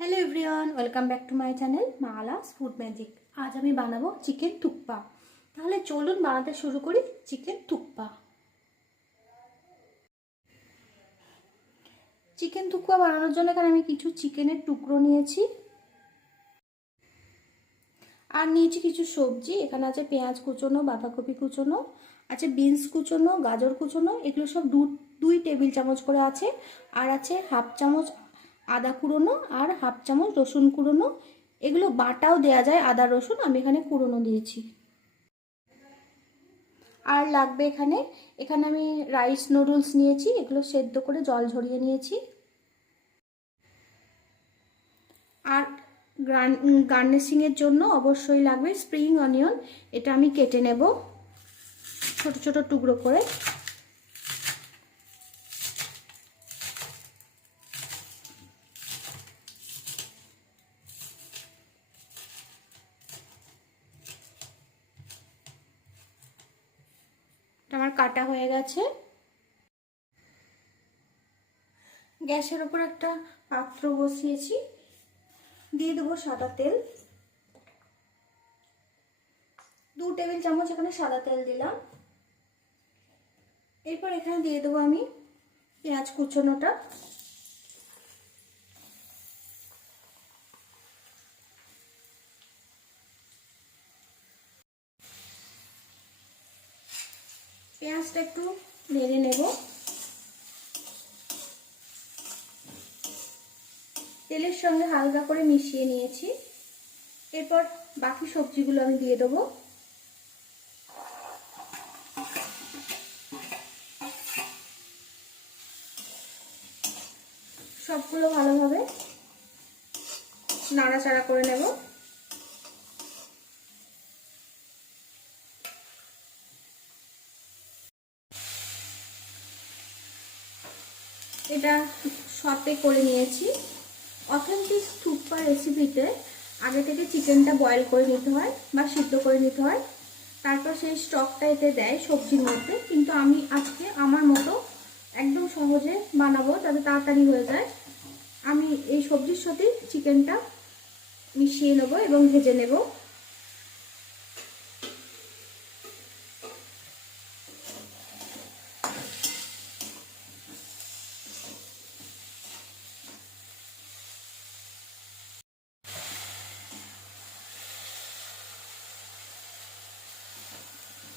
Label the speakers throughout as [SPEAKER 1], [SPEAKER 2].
[SPEAKER 1] Hello everyone welcome back to my channel Mala's food magic আজ আমি বানাবো chicken thukpa তাহলে চলুন বানাতে শুরু করি চিকেন থুকপা চিকেন থুকপা বানানোর জন্য এখানে আমি কিছু চিকেনের টুকরো নিয়েছি। আর নিয়েছি কিছু সবজি, এখানে আছে পেঁয়াজ কুচোনো, বাঁধাকপি কুচোনো, আছে বিনস কুচোনো, গাজর কুচোনো, এগুলো সব দু দুই টেবিল চামচ করে আছে। আর আছে হাফ চামচ আদা কুড়োনো আর হাফ চামচ রসুন কুড়োনো। এগুলো বাটাও দেওয়া যায় আদা, রসুন। আমি এখানে কুড়োনো দিয়েছি। আর লাগবে এখানে এখানে আমি রাইস নুডলস নিয়েছি। এগুলো সেদ্ধ করে জল ঝরিয়ে নিয়েছি। আর গার্নিশিংয়ের জন্য অবশ্যই লাগবে স্প্রিং অনিয়ন। এটা আমি কেটে নেব ছোট ছোট টুকরো করে। আমার কাটা হয়ে গেছে। গ্যাসের ওপর একটা পাত্র বসিয়েছি। দিয়ে দেবো সাদা তেল। দু টেবিল চামচ এখানে সাদা তেল দিলাম। এরপর এখানে দিয়ে দেবো আমি পেঁয়াজ কুচোনোটা। পেঁয়াজটা একটু নেড়ে নেব। তেলের সঙ্গে হালকা করে মিশিয়ে নিয়েছি। এরপর বাকি সবজিগুলো আমি দিয়ে দেবো। সবগুলো ভালোভাবে নাড়াচাড়া করে নেব। এটা সতে করে নিয়েছি। অথেন্টিক থুপ্পা রেসিপিতে আগে থেকে চিকেনটা বয়েল করে নিতে হয় বা সিদ্ধ করে নিতে হয়। তারপর সেই স্টকটা এতে দেয় সবজির মধ্যে। কিন্তু আমি আজকে আমার মতো একদম সহজে বানাবো যাতে তাড়াতাড়ি হয়ে যায়। আমি এই সবজির সাথে চিকেনটা মিশিয়ে নেব এবং ভেজে নেব।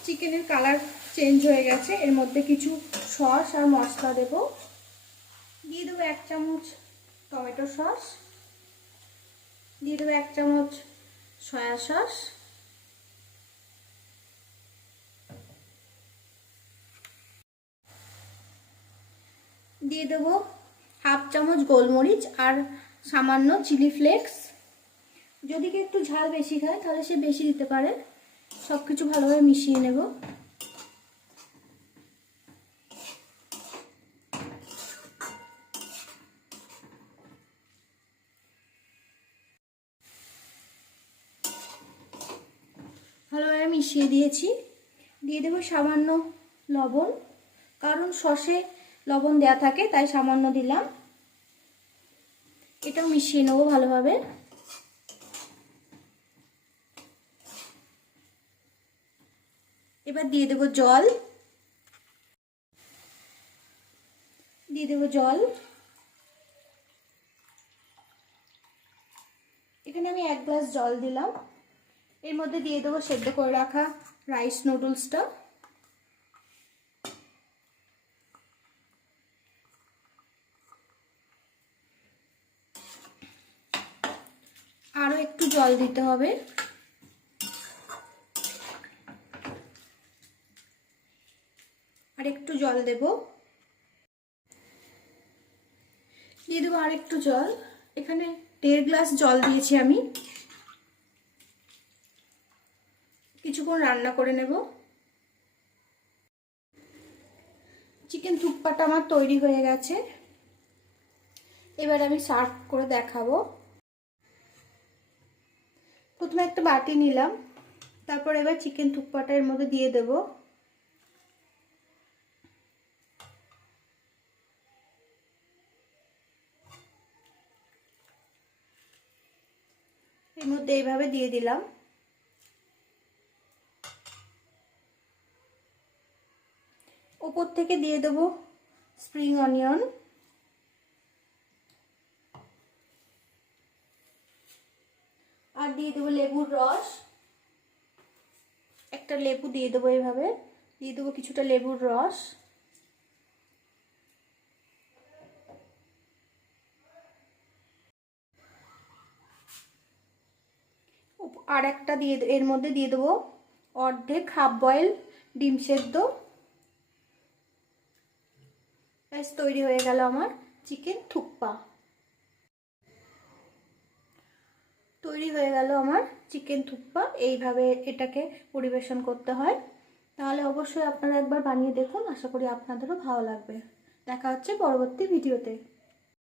[SPEAKER 1] চিকেনের কালার চেঞ্জ হয়ে গেছে। এর মধ্যে কিছু সস আর মশলা দেব। দিয়ে দেবো এক চামচ টমেটো সস। দিয়ে দেবো এক চামচ সয়া সস। দিয়ে দেবো হাফ চামচ গোলমরিচ আর সামান্য চিলি ফ্লেক্স। যদি একটু ঝাল বেশি খায়, তাহলে সে বেশি দিতে পারে। সব কিছু ভালোভাবে মিশিয়ে নেব। ভালোভাবে মিশিয়ে দিয়েছি। দিয়ে দেবো সামান্য লবণ, কারণ সসে লবণ দেয়া থাকে, তাই সামান্য দিলাম। এটাও মিশিয়ে নেব ভালোভাবে। এবার দিয়ে দেবো জল। দিয়ে দেবো জল। এখানে আমি এক গ্লাস জল দিলাম। এর মধ্যে দিয়ে দেবো সেদ্ধ করে রাখা রাইস নুডলসটা। আরও একটু জল দিতে হবে। আর একটু জল দেব। দিয়ে দেবো আর একটু জল। এখানে দেড় গ্লাস জল দিয়েছি আমি। কিছুক্ষণ রান্না করে নেব। চিকেন থুপ্পাটা আমার তৈরি হয়ে গেছে। এবার আমি সার্ভ করে দেখাবো। প্রথমে একটা বাটি নিলাম। তারপর এবার চিকেন থুপ্পাটা এর মধ্যে দিয়ে দেবো। মধ্যে এইভাবে দিয়ে দিলাম। ওপর থেকে দিয়ে দেব স্প্রিং অনিয়ন। আর দিয়ে দেবো লেবুর রস। একটা লেবু দিয়ে দেবো এইভাবে। দিয়ে দেবো কিছুটা লেবুর রস। আর একটা দিয়ে এর মধ্যে দিয়ে দেবো অর্ধেক হাফ বয়েল ডিম সেদ্ধ। ব্যাস, তৈরি হয়ে গেল আমার চিকেন থুপ্পা। তৈরি হয়ে গেল আমার চিকেন থুপ্পা। এইভাবে এটাকে পরিবেশন করতে হয়। তাহলে অবশ্যই আপনারা একবার বানিয়ে দেখুন। আশা করি আপনাদেরও ভালো লাগবে। দেখা হচ্ছে পরবর্তী ভিডিওতে